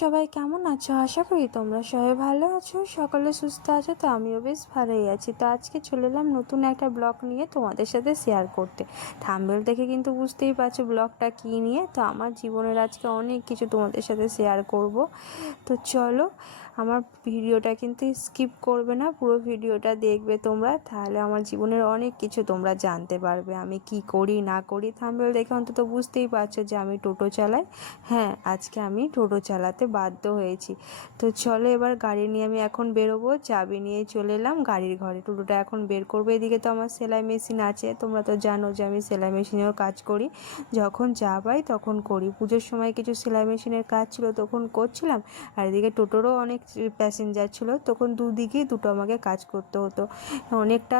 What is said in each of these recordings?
সবাই কেমন আছো? আশা করি তোমরা সবাই ভালো আছো, সকলে সুস্থ আছো। তো আমিও বেশ ভালোই আছি। তো আজকে চলে এলাম নতুন একটা ব্লগ নিয়ে তোমাদের সাথে শেয়ার করতে। থাম্বনেল দেখে কিন্তু বুঝতেই পারছো ব্লগটা কী নিয়ে। তো আমার জীবনের আজকে অনেক কিছু তোমাদের সাথে শেয়ার করব। তো চলো, আমার ভিডিওটা কিন্তু স্কিপ করবে না, পুরো ভিডিওটা দেখবে তোমরা, তাহলে আমার জীবনের অনেক কিছু তোমরা জানতে পারবে। আমি কি করি না করি থাম্বনেল দেখে অন্তত বুঝতেই পারছো যে আমি টোটো চালাই। হ্যাঁ, আজকে আমি টোটো চালাতে বাধ্য হয়েছি। তো চলো, এবার গাড়ি নিয়ে আমি এখন বেরোবো। চাবি নিয়ে চলে এলাম গাড়ির ঘরে, টোটোটা এখন বের করবো। এদিকে তো আমার সেলাই মেশিন আছে, তোমরা তো জানো যে আমি সেলাই মেশিনেও কাজ করি। যখন যা পাই তখন করি। পুজোর সময় কিছু সেলাই মেশিনের কাজ ছিল, তখন করছিলাম। আর এদিকে টোটোরও অনেক প্যাসেঞ্জার ছিল, তখন দুদিকেই দুটো আমাকে কাজ করতে হতো। অনেকটা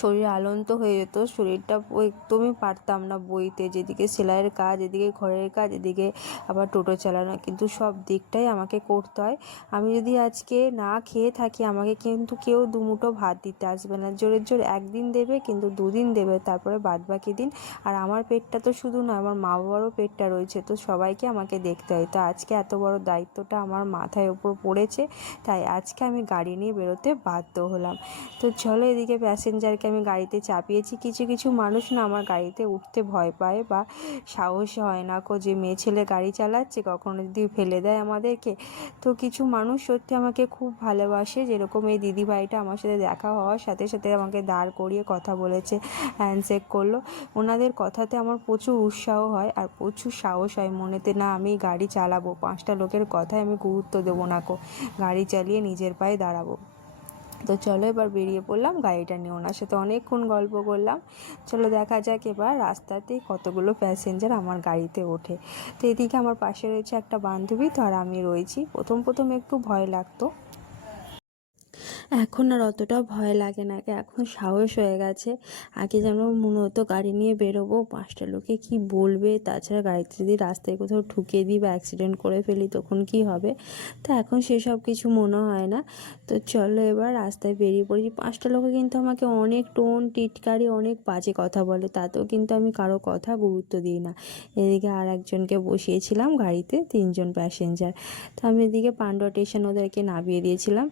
শরীর আলন্ত হয়ে যেত, শরীরটা একদমই পারতাম না বইতে। যেদিকে সেলাইয়ের কাজ, এদিকে ঘরের কাজ, এদিকে আবার টোটো চালানো, কিন্তু সব দিকটাই আমাকে করতে হয়। আমি যদি আজকে না খেয়ে থাকি, আমাকে কিন্তু কেউ দুমুঠো ভাত দিতে আসবে না। জোরের জোর একদিন দেবে, কিন্তু দুদিন দেবে, তারপরে বাদ বাকি দিন। আর আমার পেটটা তো শুধু না, আমার মা বাবারও পেটটা রয়েছে, তো সবাইকে আমাকে দেখতে হয়। তো আজকে এত বড় দায়িত্বটা আমার মাথায় ওপর পড়েছে, তাই আজকে আমি গাড়ি নিয়ে বেরোতে বাধ্য হলাম। তো চলো, এদিকে প্যাসেঞ্জারকে আমি গাড়িতে চাপিয়েছি। কিছু কিছু মানুষ না আমার গাড়িতে উঠতে ভয় পায় বা সাহস হয় না, যে মেয়ে ছেলে গাড়ি চালাচ্ছে, কখনো যদি ফেলে দেয় আমাদেরকে। তো কিছু মানুষ সত্যি আমাকে খুব ভালোবাসে, যেরকম এই দিদিভাইটা আমার সাথে দেখা হওয়ার সাথে সাথে আমাকে দাঁড় করিয়ে কথা বলেছে, হ্যান্ডশেক করলো। ওনাদের কথাতে আমার প্রচুর উৎসাহ হয় আর প্রচুর সাহস হয় মনেতে, না আমি গাড়ি চালাবো, 5টা লোকের কথায় আমি গুরুত্ব দেবো না, গাড়ি চালিয়ে নিজের পায়ে দাঁড়াবো। তো চলো, এবার বেরিয়ে পড়লাম গাড়িটা নিয়ে। ওনার সাথে অনেকক্ষণ গল্প করলাম। চলো দেখা যাক এবার রাস্তাতে কতগুলো প্যাসেঞ্জার আমার গাড়িতে ওঠে। তো এদিকে আমার পাশে রয়েছে একটা বান্ধবী, তো আর আমি রয়েছি। প্রথম প্রথম একটু ভয় লাগতো, এখন আর অতটা ভয় লাগে না, এখন সাহস হয়ে গেছে। আগে যেন মনে হতো গাড়ি নিয়ে বেরোবো, 5টা লোকে কি বলবে, তাছাড়া গাড়িতে যদি রাস্তায় কোথাও ঠুকে দিই বা অ্যাক্সিডেন্ট করে ফেলি তখন কি হবে। তো এখন সেসব কিছু মনে হয় না। তো চলো, এবার রাস্তায় বেরিয়ে পড়েছি। 5টা লোকে কিন্তু আমাকে অনেক টোন টিটকারি, অনেক বাজে কথা বলে, তাতেও কিন্তু আমি কারো কথা গুরুত্ব দিই না। এদিকে আর একজনকে বসিয়েছিলাম গাড়িতে, 3জন প্যাসেঞ্জার। তো আমি এদিকে পান্ডুয়া স্টেশন ওদেরকে নামিয়ে দিয়েছিলাম।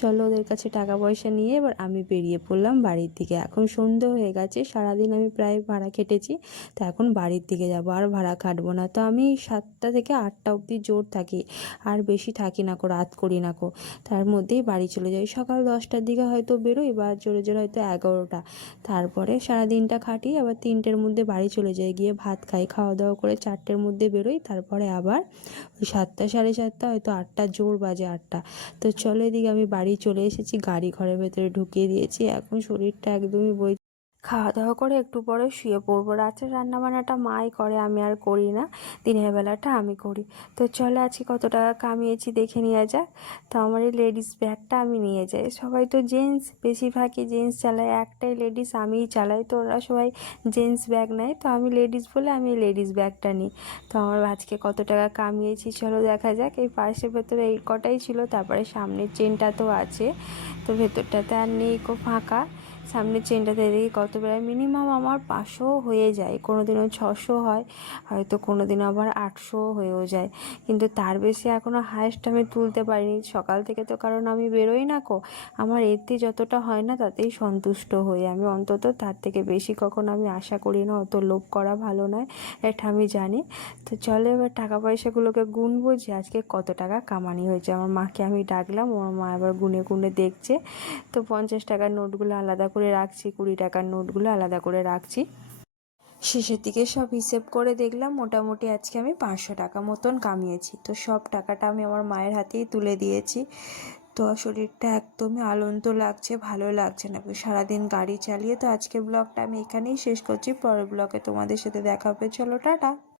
চলো, ওদের কাছে টাকা পয়সা নিয়ে এবার আমি বেরিয়ে পড়লাম বাড়ির দিকে। এখন সন্ধে হয়ে গেছে, সারাদিন আমি প্রায় ভাড়া খেটেছি, তো এখন বাড়ির দিকে যাব, আর ভাড়া খাটবো না। তো আমি 7টা থেকে 8টা অবধি জোর থাকি, আর বেশি থাকি না, রাত করি না, তার মধ্যেই বাড়ি চলে যাই। সকাল 10টার দিকে হয়তো বেরোই, বা জোরে জোরে হয়তো 11টা। তারপরে সারাদিনটা খাটি, আবার 3টের মধ্যে বাড়ি চলে যাই, গিয়ে ভাত খাই, খাওয়া দাওয়া করে 4টের মধ্যে বেরোই। তারপরে আবার ওই 7টা, 7:30, হয়তো 8টা, জোর বাজে 8টা। তো চলো, এদিকে আমি বাড়ি চলে এসেছি, গাড়ি ঘরের ভেতরে ঢুকিয়ে দিয়েছি। এখন শরীরটা একদমই খাওয়া দাওয়া করে একটু পরে শুয়ে পড়বো। রাতের রান্নাবান্নাটা মাই করে, আমি আর করি না, দিনের বেলাটা আমি করি। তো চলো, আজকে কত টাকা কামিয়েছি দেখে নেওয়া যাক। তো আমার এই লেডিস ব্যাগটা আমি নিয়ে যাই। সবাই তো জেন্টস, বেশিরভাগই জেন্টস চালায়, একটাই লেডিস আমিই চালাই, তো ওরা সবাই জেন্টস ব্যাগ নেয়, তো আমি লেডিস বলে আমি লেডিস ব্যাগটা নিই। তো আমার আজকে কত টাকা কামিয়েছি চলো দেখা যাক। এই পার্সের ভেতরে এই কটাই ছিল, তারপরে সামনের চেনটা তো আছে, তো ভেতরটাতে আর নেই, ফাঁকা। সামনের চেনটাতে দেখি কত প্রায় মিনিমাম আমার 500 হয়ে যায়, কোনো দিনও 600 হয়, হয়তো কোনো দিন আবার 800 হয়েও যায়, কিন্তু তার বেশি এখনও হায়েস্ট আমি তুলতে পারিনি সকাল থেকে। তো কারণ আমি বেরোই না, আমার এতে যতটা হয় না তাতেই সন্তুষ্ট হই আমি, অন্তত তার থেকে বেশি কখনো আমি আশা করি না। অত লোভ করা ভালো নয়, এটা আমি জানি। তো চলো, এবার টাকা পয়সাগুলোকে গুনবো যে আজকে কত টাকা কামানি হয়েছে। আমার মাকে আমি ডাকলাম, আমার মা এবার গুনে গুনে দেখছে। তো 50 টাকার নোটগুলো আলাদা করে রাখছি, 20 টাকার নোটগুলো আলাদা করে রাখছি। শেষের দিকে সব হিসেব করে দেখলাম মোটামুটি আজকে আমি 500 টাকা মতন কামিয়েছি। তো সব টাকাটা আমি আমার মায়ের হাতেই তুলে দিয়েছি। তো শরীরটা একদমই আলন্ত লাগছে, ভালো লাগছে না সারাদিন গাড়ি চালিয়ে। তো আজকের ব্লগটা আমি এখানেই শেষ করছি, পরের ব্লগে তোমাদের সাথে দেখা হবে। চলো, টাটা।